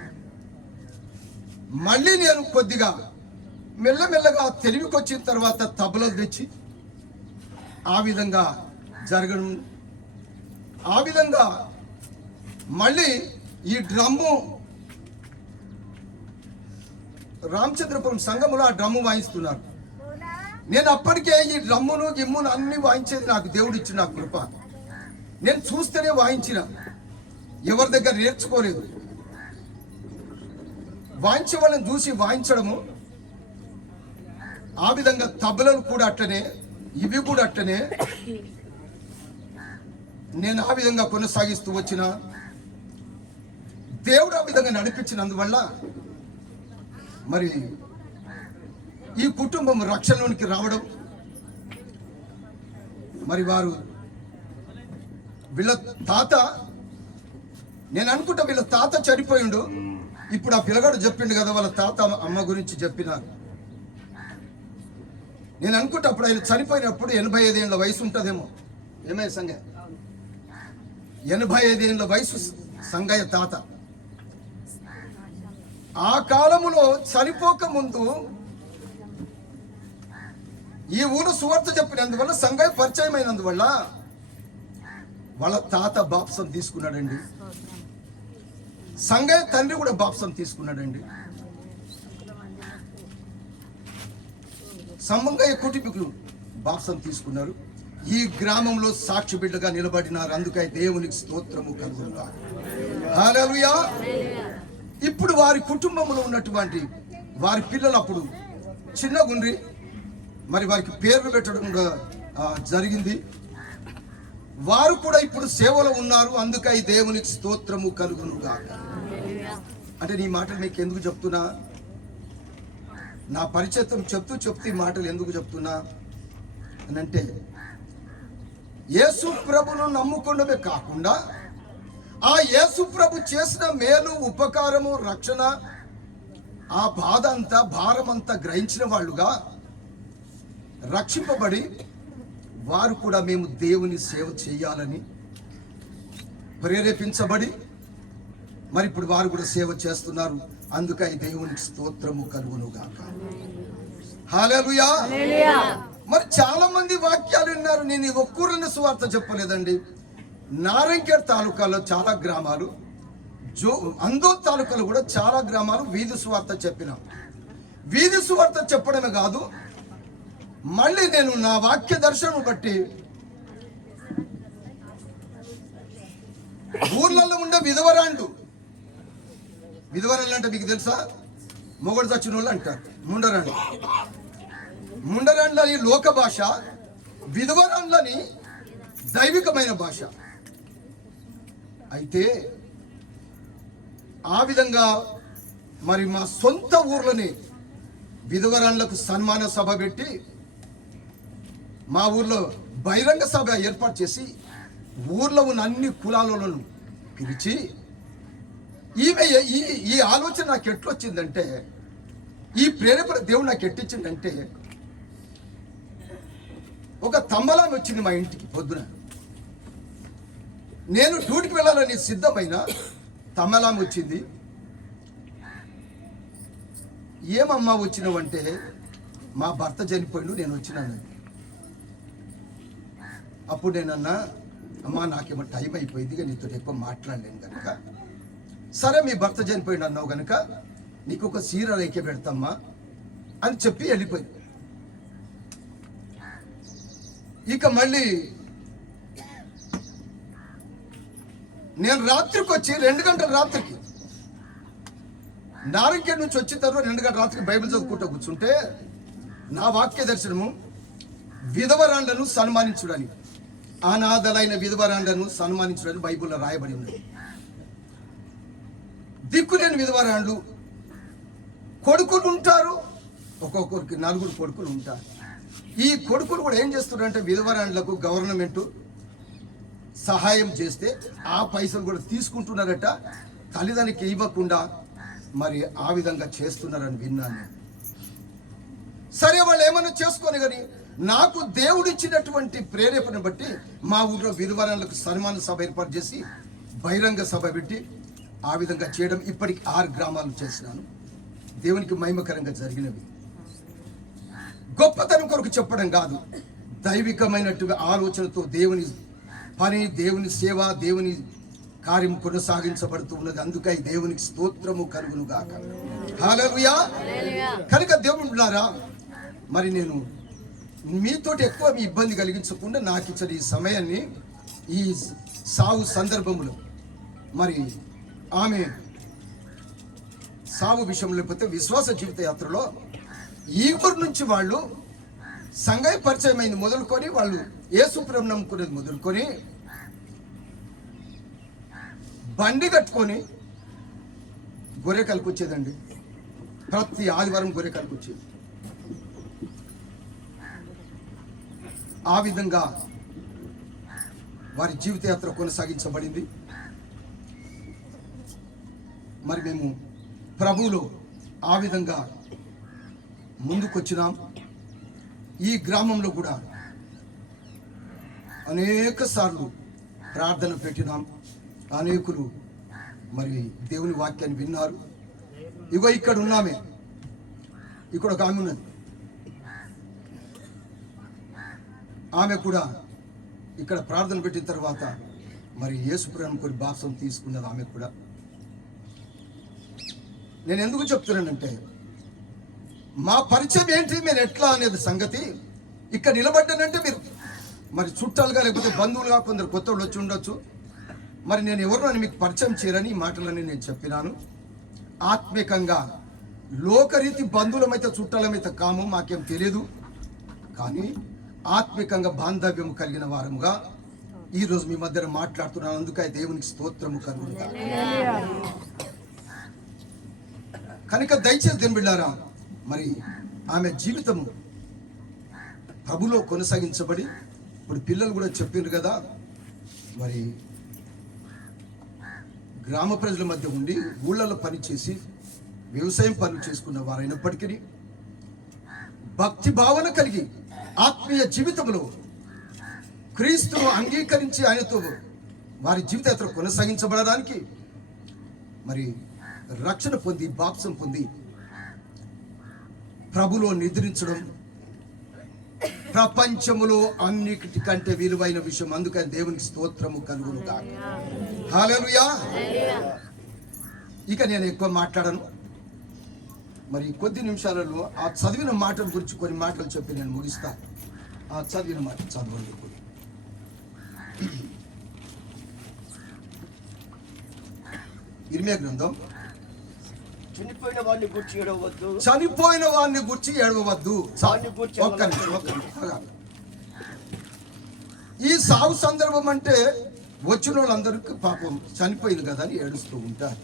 మళ్ళీ నేను కొద్దిగా మెల్లమెల్లగా తెలివికి వచ్చిన తర్వాత తబలలు తెచ్చి ఆ విధంగా జరగడం. ఆ విధంగా మళ్ళీ ఈ డ్రమ్ము రామచంద్రపురం సంఘములో ఆ డ్రమ్ము వాయిస్తున్నారు. నేను అప్పటికే ఈ డ్రమ్మును గిమ్మును అన్ని వాయించేది నాకు దేవుడు ఇచ్చిన కృప. నేను చూస్తేనే వాయించిన, ఎవరి దగ్గర నేర్చుకోలేదు. వాయించే వాళ్ళని చూసి వాయించడము. ఆ విధంగా తబలలు కూడా అట్లనే, ఇవి కూడా అట్లనే నేను ఆ విధంగా కొనసాగిస్తూ వచ్చిన. దేవుడు ఆ విధంగా నడిపించినందువల్ల మరి ఈ కుటుంబం రక్షణలోనికి రావడం. మరి వారు, వీళ్ళ తాత, నేను అనుకుంటా వీళ్ళ తాత చనిపోయిండు. ఇప్పుడు ఆ పిల్లగాడు చెప్పిండు కదా వాళ్ళ తాత అమ్మ గురించి చెప్పినారు. నేను అనుకుంటా అప్పుడు ఆయన చనిపోయినప్పుడు 85 ఏళ్ళ వయసు ఉంటుందేమో. ఏమయ్య సంగయ్య? 85 ఏళ్ళ వయసు సంగయ్య తాత. ఆ కాలములో చనిపోక ముందు ఈ ఊరు సువార్త చెప్పినందువల్ల, సంఘయ్య పరిచయం అయినందువల్ల వాళ్ళ తాత బాప్సం తీసుకున్నాడండి. సంఘయ్య తండ్రి కూడా బాప్సం తీసుకున్నాడండి. సంబంగయ్య కుటుంబీకులు బాప్సం తీసుకున్నారు. ఈ గ్రామంలో సాక్షి బిడ్డగా నిలబడినారు. అందుకై దేవునికి స్తోత్రము కలుగునుగా. హల్లెలూయా. ఇప్పుడు వారి కుటుంబంలో ఉన్నటువంటి వారి పిల్లలు అప్పుడు చిన్నగుండ్రి, మరి వారికి పేర్లు పెట్టడం జరిగింది. వారు కూడా ఇప్పుడు సేవలో ఉన్నారు. అందుకై దేవునికి స్తోత్రము కలుగునుగా. అంటే నీ మాటలు మీకు ఎందుకు చెప్తున్నా, నా పరిచయం చెప్తూ ఈ మాటలు ఎందుకు చెప్తున్నా అని అంటే, యేసు ప్రభును నమ్ముకోవడమే కాకుండా ఆ యేసు ప్రభు చేసిన మేలు, ఉపకారము, రక్షణ, ఆ బాధ అంతా, భారం అంతా గ్రహించిన వాళ్ళుగా రక్షింపబడి వారు కూడా మేము దేవుని సేవ చేయాలని ప్రేరేపించబడి మరి ఇప్పుడు వారు కూడా సేవ చేస్తున్నారు. అందుకై దేవునికి స్తోత్రము కలుగునుగాక. హల్లెలూయా. మరి చాలా మంది వాక్యాలు విన్నారు. నేను ఈ ఒక్కూరిన సువార్త చెప్పలేదండి. నారాయణఖేడ్ తాలూకాలో చాలా గ్రామాలు, అందోల్ తాలూకాలో కూడా చాలా గ్రామాలు వీధి సువార్త చెప్పినాం. వీధి సువార్త చెప్పడమే కాదు, మళ్ళీ నేను నా వాక్య దర్శనం బట్టి ఊర్లలో ఉండే విధవరాండ్లు అంటే మీకు తెలుసా? మొగడు చచ్చిన వాళ్ళు అంటారు ముండరాండ్లు. ముండరాండ్లని లోక భాష, విధవరాండ్లని దైవికమైన భాష. అయితే ఆ విధంగా మరి మా సొంత ఊర్లోనే విధవరాండ్లకు సన్మాన సభ పెట్టి మా ఊర్లో బహిరంగ సభ ఏర్పాటు చేసి ఊర్లో ఉన్న అన్ని కులాలను పిలిచి ఈ ఆలోచన నాకు ఎట్లొచ్చిందంటే, ఈ ప్రేరేపణ దేవుడు నాకు ఎట్టించిందంటే, ఒక తమ్మలామె వచ్చింది మా ఇంటికి పొద్దున. నేను డ్యూటీకి వెళ్ళాలని సిద్ధమైన తమ్మలామె వచ్చింది. ఏమమ్మా వచ్చినావంటే, మా భర్త చనిపోయిండు, నేను వచ్చినాను. అప్పుడు నేనన్నా, అమ్మా నాకేమో టైం అయిపోయింది, ఇక నీతో ఎక్కువ మాట్లాడలేను కనుక, సరే మీ భర్త చనిపోయిండు అన్నావు కనుక నీకు ఒక సీర రేఖ పెడతామ్మా అని చెప్పి వెళ్ళిపోయింది. ఇక మళ్ళీ నేను రాత్రికి వచ్చి 2 గంటల రాత్రికి నారాయణఖేడ్ నుంచి వచ్చిన తర్వాత 2 గంటల రాత్రికి బైబిల్ చదువుకుంటూ కూర్చుంటే నా వాక్య దర్శనము విధవరాండ్లను సన్మానించుడని, అనాథలైన విధవరాండ్లను సన్మానించుడని బైబిల్లో రాయబడి ఉంది. దిక్కులేని విధవరాండ్లు కొడుకులు ఉంటారు, ఒక్కొక్కరికి 4 కొడుకులు ఉంటారు. ఈ కొడుకులు కూడా ఏం చేస్తున్నారంటే విధవరాండ్లకు గవర్నమెంట్ సహాయం చేస్తే ఆ పైసలు కూడా తీసుకుంటున్నారట, తల్లిదండ్రికి ఇవ్వకుండా మరి ఆ విధంగా చేస్తున్నారని విన్నాను. సరే వాళ్ళు ఏమన్నా చేసుకొని కానీ నాకు దేవుడు ఇచ్చినటువంటి ప్రేరేపణ బట్టి మా ఊళ్ళో విధవరాండ్లకు సన్మాన సభ ఏర్పాటు చేసి బహిరంగ సభ పెట్టి ఆ విధంగా చేయడం ఇప్పటికి 6 గ్రామాలు చేసినాను. దేవునికి మహిమకరంగా జరిగినవి. గొప్పతనం కొరకు చెప్పడం కాదు, దైవికమైనటువంటి ఆలోచనతో దేవుని పని, దేవుని సేవ, దేవుని కార్యం కొనసాగించబడుతూ ఉన్నది. అందుకై దేవునికి స్తోత్రము కలుగును గాక. హల్లెలూయా. కనుక దేవుడున్నారా, మరి నేను మీతోటి ఎక్కువ మీ ఇబ్బంది కలిగించకుండా నాకు ఇచ్చిన ఈ సమయాన్ని, ఈ సావు సందర్భంలో మరి ఆమె సావు విషయం లేకపోతే విశ్వాస జీవిత యాత్రలో ఈ ఊరు నుంచి వాళ్ళు సంఘయ పరిచయం అయింది మొదలుకొని, వాళ్ళు యేసు ప్రభువుని నమ్ముకునేది మొదలుకొని బండి కట్టుకొని గొర్రెకల్కి వచ్చేదండి. ప్రతి ఆదివారం గొర్రెకల్కి వచ్చేది. ఆ విధంగా వారి జీవితయాత్ర కొనసాగించబడింది. మరి మేము ప్రభువులో ఆ విధంగా ముందుకొచ్చినాం. ఈ గ్రామంలో కూడా అనేక సార్లు ప్రార్థన పెట్టినాం. అనేకులు మరి దేవుని వాక్యాన్ని విన్నారు. ఇగో ఇక్కడ ఉన్నామే, ఇక్కడ ఒక ఆమె ఉన్నది. ఆమె కూడా ఇక్కడ ప్రార్థన పెట్టిన తర్వాత మరి యేసుప్రభుని కొన్ని బాప్సం తీసుకున్నది ఆమె కూడా. నేను ఎందుకు చెప్తున్నానంటే, మా పరిచయం ఏంటి, మీరు ఎట్లా అనేది సంగతి ఇక్కడ నిలబడ్డానంటే మీరు మరి చుట్టాలుగా లేకపోతే బంధువులుగా కొందరు కొత్త వాళ్ళు వచ్చి ఉండొచ్చు. మరి నేను ఎవరు అని మీకు పరిచయం చేయరని ఈ మాటలన్నీ నేను చెప్పినాను. ఆత్మీకంగా లోకరీతి బంధువులమైతే చుట్టాలమైతే కాము, మాకేం తెలియదు. కానీ ఆత్మికంగా బాంధవ్యం కలిగిన వారముగా ఈరోజు మీ మధ్యన మాట్లాడుతున్నాను. అందుకే దేవునికి స్తోత్రము కలుగును. కనుక దయచేసి దేవుని బిడ్డారా, మరి ఆమె జీవితము ప్రభులో కొనసాగించబడి ఇప్పుడు పిల్లలు కూడా చెప్పిండ్రు కదా, మరి గ్రామ ప్రజల మధ్య ఉండి ఊళ్ళలో పనిచేసి వ్యవసాయం పనులు చేసుకున్న వారైనప్పటికీ భక్తి భావన కలిగి ఆత్మీయ జీవితంలో క్రీస్తును అంగీకరించి ఆయనతో వారి జీవితయాత్ర కొనసాగించబడడానికి మరి రక్షణ పొంది బాప్సం పొంది ప్రభులో నిద్రించడం ప్రపంచములో అన్నిటికంటే విలువైన విషయం. అందుకని దేవునికి స్తోత్రము కలుగును గాక. హల్లెలూయా. ఇక నేను ఎక్కువ మాట్లాడను. మరి కొద్ది నిమిషాలలో ఆ చదివిన మాటల గురించి కొన్ని మాటలు చెప్పి నేను ముగిస్తాను. ఆ చదివిన మాట చదవండి. ఇర్మియా గ్రంథం. చనిపోయిన వాడిని గుర్చి ఏడవద్దు. చనిపోయిన వాడిని గుర్చి ఏడవద్దు. వాడిని గూర్చి ఒక్క నిమిషం. ఈ సాగు సందర్భం అంటే వచ్చిన వాళ్ళందరికీ పాపం చనిపోయింది కదా అని ఏడుస్తూ ఉంటారు.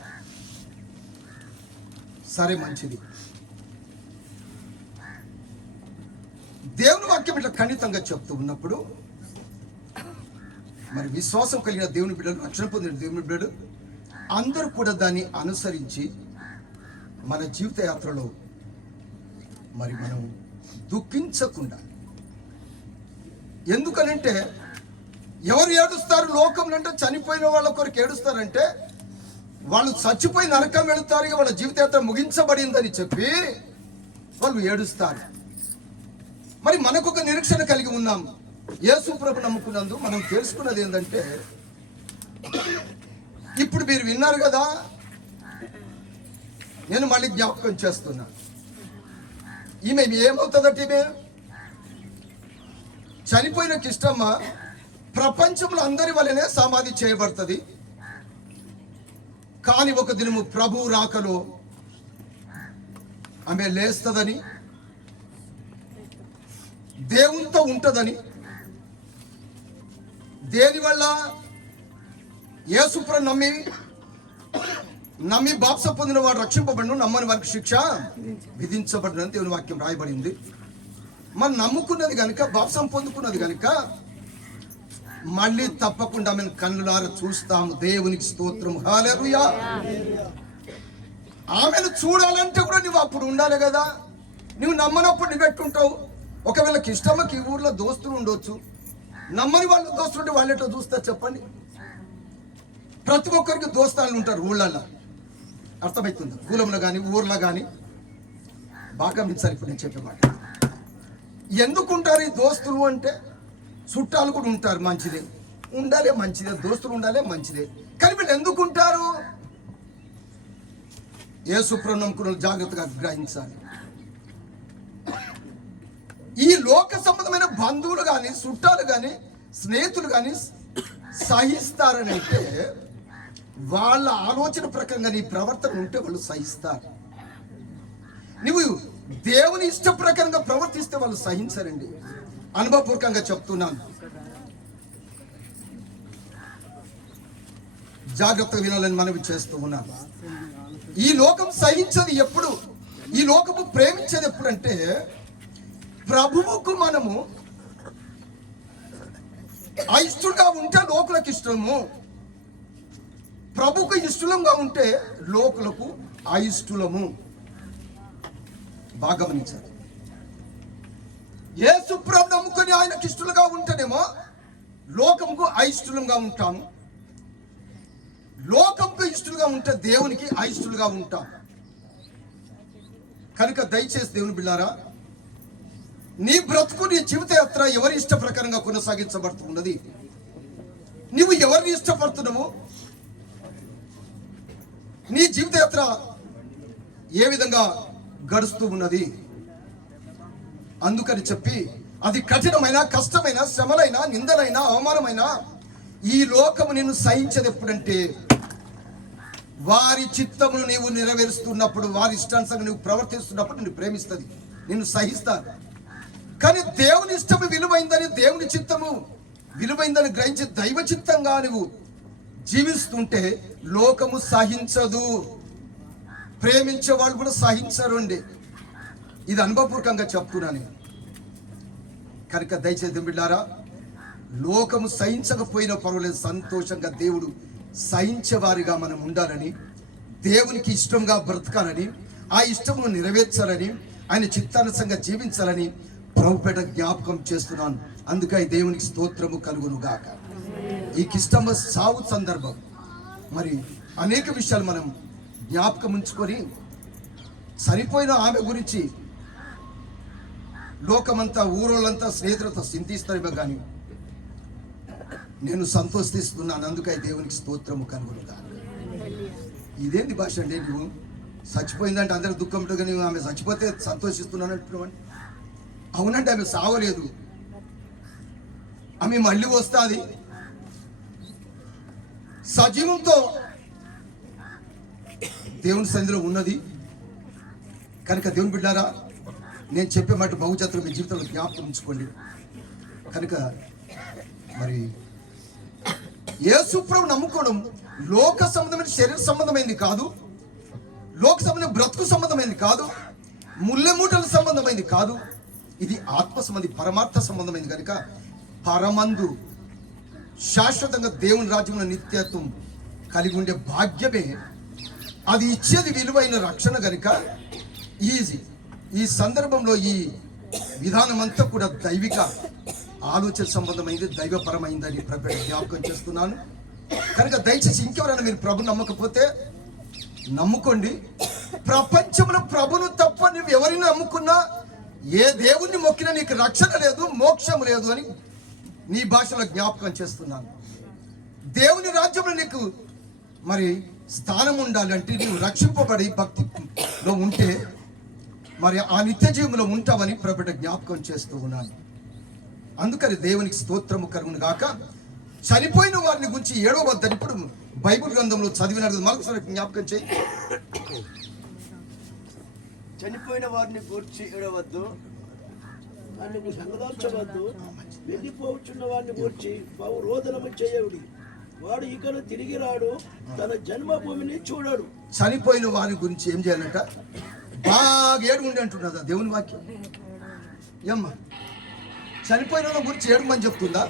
సరే, మంచిది. దేవుని వాక్యం ఇట్లా ఖండితంగా చెప్తూ ఉన్నప్పుడు మరి విశ్వాసం కలిగిన దేవుని బిడ్డలు, రక్షణ పొందిన దేవుని బిడ్డలు అందరూ కూడా దాన్ని అనుసరించి మన జీవిత యాత్రలో మరి మనం దుఃఖించకుండా, ఎందుకనంటే ఎవరు ఏడుస్తారు లోకంలో అంటే చనిపోయిన వాళ్ళ కొరకు ఏడుస్తారంటే వాళ్ళు చచ్చిపోయి నరకం వెళుతారు, వాళ్ళ జీవితయాత్ర ముగించబడిందని చెప్పి వాళ్ళు ఏడుస్తారు. మరి మనకు ఒక నిరీక్షణ కలిగి ఉన్నాం. యేసు ప్రభు నమ్ముకున్నందు మనం తెలుసుకున్నది ఏంటంటే, ఇప్పుడు మీరు విన్నారు కదా, నేను మళ్ళీ జ్ఞాపకం చేస్తున్నా. ఈమె ఏమవుతుందట, ఈమె చనిపోయిన కిష్టమ్మ ప్రపంచంలో అందరి వల్లనే సమాధి చేయబడుతుంది. కానీ ఒక దినము ప్రభు రాకలో ఆమె లేస్తుందని, దేవునితో ఉంటుందని, దేనివల్ల యేసుప్ర నమ్మి బాప్స పొందిన వాడు రక్షింపబడిన, నమ్మని వారికి శిక్ష విధించబడిన దేవుని వాక్యం రాయబడింది. మనం నమ్ముకున్నది కనుక, బాప్సం పొందుకున్నది కనుక మళ్ళీ తప్పకుండా ఆమెను కన్నులారా చూస్తాము. దేవునికి స్తోత్రం. హల్లెలూయా. ఆమెను చూడాలంటే కూడా నువ్వు అప్పుడు ఉండాలి కదా. నువ్వు నమ్మనప్పుడు నువ్వు ఎట్టుంటావు? ఒకవేళ కిష్టమ్మకి ఊర్లో దోస్తులు ఉండొచ్చు, నమ్మని వాళ్ళ దోస్తులు ఉంటే వాళ్ళు ఎట్లా చూస్తారు చెప్పండి? ప్రతి ఒక్కరికి దోస్తాలు ఉంటారు ఊళ్ళల్లో, అర్థమవుతుంది. కులంలో కానీ ఊర్లో కానీ. బాగా మించాలి ఇప్పుడు నేను చెప్పే మాట. ఎందుకుంటారు ఈ దోస్తులు అంటే? చుట్టాలు కూడా ఉంటారు, మంచిదే, ఉండాలే, మంచిదే, దోస్తులు ఉండాలే, మంచిదే. కానీ వీళ్ళు ఎందుకుంటారు? యేసుప్రభువు నమ్ముకున్న జాగ్రత్తగా గ్రహించాలి. ఈ లోక సంబంధమైన బంధువులు కానీ, చుట్టాలు కానీ, స్నేహితులు కానీ సహిస్తారని అంటే వాళ్ళ ఆలోచన ప్రకారంగా నీ ప్రవర్తన ఉంటే వాళ్ళు సహిస్తారు. నువ్వు దేవుని ఇష్ట ప్రకారంగా ప్రవర్తిస్తే వాళ్ళు సహించరండి. అనుభవపూర్వకంగా చెప్తున్నాను, జాగ్రత్తగా వినాలని మనవి చేస్తూ ఉన్నాను. ఈ లోకం సహించేది ఎప్పుడు, ఈ లోకము ప్రేమించేది ఎప్పుడంటే ప్రభువుకు మనము అయిష్టులుగా ఉంటే లోకులకు ఇష్టము, ప్రభుకు ఇష్టంగా ఉంటే లోకులకు అయిష్టులము. బాగా గమనించాలి. యేసు ప్రభు నమ్ముకొని ఆయనకి ఇష్టలుగా ఉంటేనేమో లోకంకు అయిష్టులంగా ఉంటాము, లోకంకు ఇష్టలుగా ఉంటే దేవునికి అయిష్టులుగా ఉంటాం. కనుక దయచేసి దేవుని బిడ్డారా, నీ బ్రతుకు, నీ జీవిత యాత్ర ఎవరి ఇష్ట ప్రకారంగా కొనసాగించబడుతున్నది? నువ్వు ఎవరిని ఇష్టపడుతున్నావు? నీ జీవిత యాత్ర ఏ విధంగా గడుస్తూ ఉన్నది? అందుకని చెప్పి అది కఠినమైన, కష్టమైన, శ్రమలైన, నిందలైన, అవమానమైన ఈ లోకము నిన్ను సహించదు ఎప్పుడంటే వారి చిత్తమును నీవు నెరవేరుస్తున్నప్పుడు, వారి ఇష్టానుసారంగా నువ్వు ప్రవర్తిస్తున్నప్పుడు నిన్ను ప్రేమిస్తుంది, నిన్ను సహిస్తారు. కానీ దేవుని ఇష్టము విలువైందని, దేవుని చిత్తము విలువైందని గ్రహించి దైవ చిత్తంగా నువ్వు జీవిస్తుంటే లోకము సహించదు. ప్రేమించే వాళ్ళు కూడా సహించరు అండి. ఇది అనుభవపూర్వకంగా చెప్తున్నాను. కనుక దయచేసి బిడ్డారా, లోకము సహించకపోయినా పర్వాలేదు, సంతోషంగా దేవుడు సహించేవారిగా మనం ఉండాలని, దేవునికి ఇష్టంగా బ్రతకాలని, ఆ ఇష్టమును నెరవేర్చాలని, ఆయన చిత్తానుసంగా జీవించాలని ప్రభుపేట జ్ఞాపకం చేస్తున్నాను. అందుకై దేవునికి స్తోత్రము కలుగును గాక. ఈ కిష్టమ సావు సందర్భం మరి అనేక విషయాలు మనం జ్ఞాపకం ఉంచుకొని, చనిపోయిన ఆమె గురించి లోకమంతా ఊరోళ్ళంతా స్నేహితులతో చింతిస్తారేమో కానీ నేను సంతోషిస్తున్నాను. అందుకై దేవునికి స్తోత్రము కలుగునుగా. ఇదేంటి భాష అండి? నువ్వు చచ్చిపోయిందంటే అందరూ దుఃఖం ఉంటుంది, కానీ ఆమె చచ్చిపోతే సంతోషిస్తున్నాను అంటున్నావు. అవునంటే ఆమె సావలేదు, ఆమె మళ్ళీ వస్తుంది సజీవంతో దేవుని సన్నిధిలో ఉన్నది. కనుక దేవుని బిడ్డారా, నేను చెప్పే మాట బహుజాతులు మీ జీవితంలో జ్ఞాపకం ఉంచుకోండి. కనుక మరి యేసు ప్రభువు నమ్ముకోవడం లోక సంబంధమైన శరీర సంబంధమైంది కాదు, లోక సంబంధమైన బ్రతుకు సంబంధమైంది కాదు, ముళ్ళెమూటల సంబంధమైంది కాదు. ఇది ఆత్మ సంబంధి, పరమార్థ సంబంధమైంది. కనుక పరమందు శాశ్వతంగా దేవుని రాజ్యంలో నిత్యత్వం కలిగి ఉండే భాగ్యమే, అది ఇచ్చేది విలువైన రక్షణ. కనుక ఈ సందర్భంలో ఈ విధానం అంతా కూడా దైవిక ఆలోచన సంబంధమైంది, దైవపరమైందని ప్రభుత్వ జ్ఞాపకం చేస్తున్నాను. కనుక దయచేసి ఇంకెవరైనా మీరు ప్రభు నమ్మకపోతే నమ్ముకోండి. ప్రపంచంలో ప్రభును తప్ప నువ్వు ఎవరిని నమ్ముకున్నా, ఏ దేవుణ్ణి మొక్కినా నీకు రక్షణ లేదు, మోక్షం లేదు అని నీ భాషలో జ్ఞాపకం చేస్తున్నాను. దేవుని రాజ్యంలో నీకు మరి స్థానం ఉండాలంటే నువ్వు రక్షింపబడి భక్తిలో ఉంటే మరి ఆ నిత్య జీవంలో ఉంటావని ప్రభుత్వ జ్ఞాపకం చేస్తూ ఉన్నాను. అందుకని దేవునికి స్తోత్రము కలుగును గాక. చనిపోయిన వారిని గురించి ఏడవద్దని ఇప్పుడు బైబిల్ గ్రంథంలో చదివినారు. మరొకసారి జ్ఞాపకం చేయి. చనిపోయిన వారిని గూర్చి ఏడవద్దు, వారిని సంగదార్చవద్దు, వెళ్ళిపోవచ్చున్న వారిని గూర్చి బహు రోదనము చేయవుడి. వాడు ఇక్కడ తిరిగి రాడు, తన జన్మభూమిని చూడడు. చనిపోయిన వారి గురించి ఏం చేయాలంట? బాగా ఏడు ఉండి అంటున్నదా దేవుని వాక్యం? ఏమ్మా, చనిపోయిన వాళ్ళ గురించి ఏడుమని చెప్తుందా?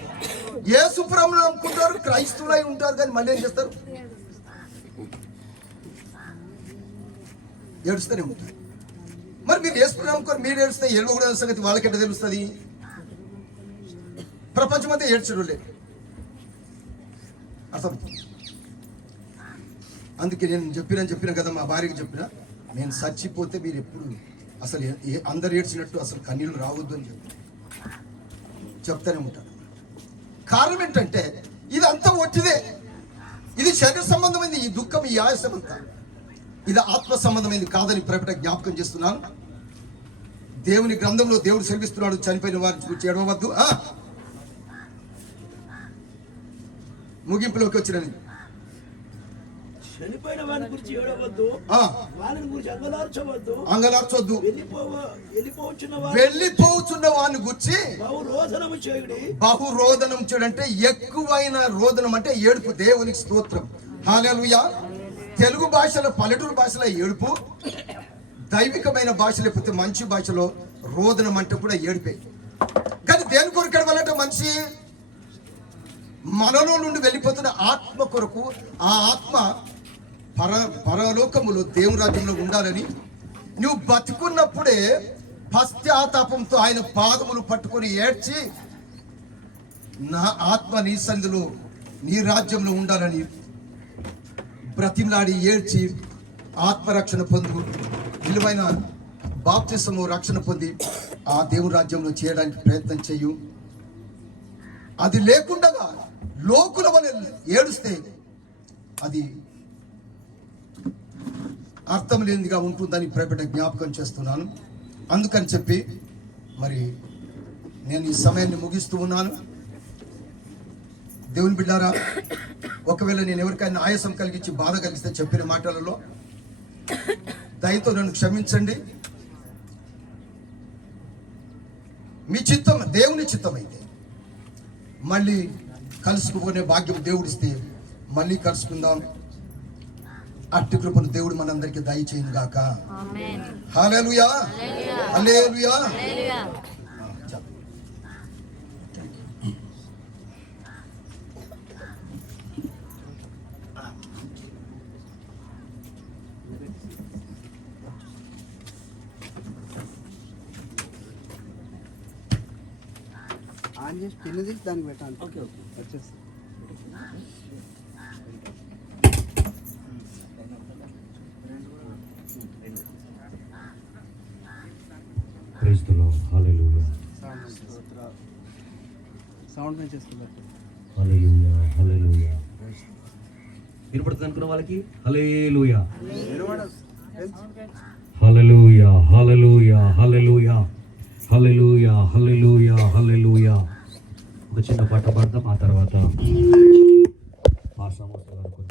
ఏ సుప్రమణం నమ్ముకుంటారు, క్రైస్తవులై ఉంటారు, కానీ మళ్ళీ ఏం చేస్తారు? ఏడుస్తూనే ఉంటారు. మరి మీరు ఏసుకుని నమ్ముకొని మీరు ఏడుస్తే ఏడవకూడదు సంగతి వాళ్ళకెట్ట తెలుస్తుంది? ప్రపంచమంతా ఏడ్చడులే అసలు. అందుకే నేను చెప్పిన కదా, మా భార్యకి చెప్పిన, నేను చచ్చిపోతే మీరు ఎప్పుడు అసలు అందరు ఏడ్చినట్టు అసలు కన్నీళ్ళు రావద్దు అని చెప్తానే ఉంటాను. కారణం ఏంటంటే ఇది అంతా ఒట్టిదే. ఇది శరీర సంబంధమైంది, ఈ దుఃఖం, ఈ ఆయాసం అంతా ఇది ఆత్మ సంబంధమైంది కాదని ప్రభుత్వ జ్ఞాపకం చేస్తున్నాను. దేవుని గ్రంథంలో దేవుడు సెలవిస్తున్నాడు, చనిపోయిన వారి గురించి ఏడవద్దు. ముగింపులోకి వచ్చినని చనిపోయిన వారిని గురించి ఏడవద్దు, వారిని గురించి అంగలార్చొద్దు. వెళ్ళిపోవచ్చున్న వారిని గురించి బహురోదనం చేయడంటే ఎక్కువైన రోదనం అంటే ఏడుపు. దేవునికి స్తోత్రం, హల్లెలూయా. తెలుగు భాషలో, పల్లెటూరు భాషలో ఏడుపు, దైవికమైన భాష లేకపోతే మంచి భాషలో రోదనం అంటే కూడా ఏడిపే. కానీ దేని కొరకు ఏడవాలంటే మనిషి మనలో నుండి వెళ్ళిపోతున్న ఆత్మ కొరకు, ఆ ఆత్మ పరలోకములో దేవుని రాజ్యంలో ఉండాలని. నువ్వు బతుకున్నప్పుడే పశ్చాత్తాపంతో ఆయన పాదములు పట్టుకొని ఏడ్చి, నా ఆత్మ నీ సన్నిధిలో నీ రాజ్యంలో ఉండాలని బ్రతిమలాడి ఏడ్చి ఆత్మరక్షణ పొందు, విలువైన బాప్తిసము రక్షణ పొంది ఆ దేవుని రాజ్యంలో చేయడానికి ప్రయత్నం చేయు. అది లేకుండా లోకుల వలె ఏడుస్తే అది అర్థం లేనిదిగా ఉంటుందని ప్రభుత్వ జ్ఞాపకం చేస్తున్నాను. అందుకని చెప్పి మరి నేను ఈ సమయాన్ని ముగిస్తూ ఉన్నాను. దేవుని బిడ్డారా, ఒకవేళ నేను ఎవరికైనా ఆయాసం కలిగించి బాధ కలిగిస్తే చెప్పిన మాటలలో దయతో నన్ను క్షమించండి. మీ చిత్తం దేవుని చిత్తం అయితే మళ్ళీ కలుసుకునే భాగ్యం దేవుడిస్తే మళ్ళీ కలుసుకుందాం. అట్టి కృపను దేవుడు మనందరికీ దయచేయను గాక. హల్లెలూయా, హల్లెలూయా. ఆన్ చేసి పిన్ తీసి దానికి పెట్టాలి. ఓకే ఓకే వచ్చేసి సౌండ్ పెంచేసుకుంటారు. వినపడుతుంది అనుకున్న వాళ్ళకి హల్లెలూయా, హల్లెలూయా, హల్లెలూయా, హల్లెలూయా, హల్లెలూయా, హల్లెలూయా, హల్లెలూయా. ఒక చిన్న పాట పాడతాం, ఆ తర్వాత ఆ సమస్యలు అనుకుని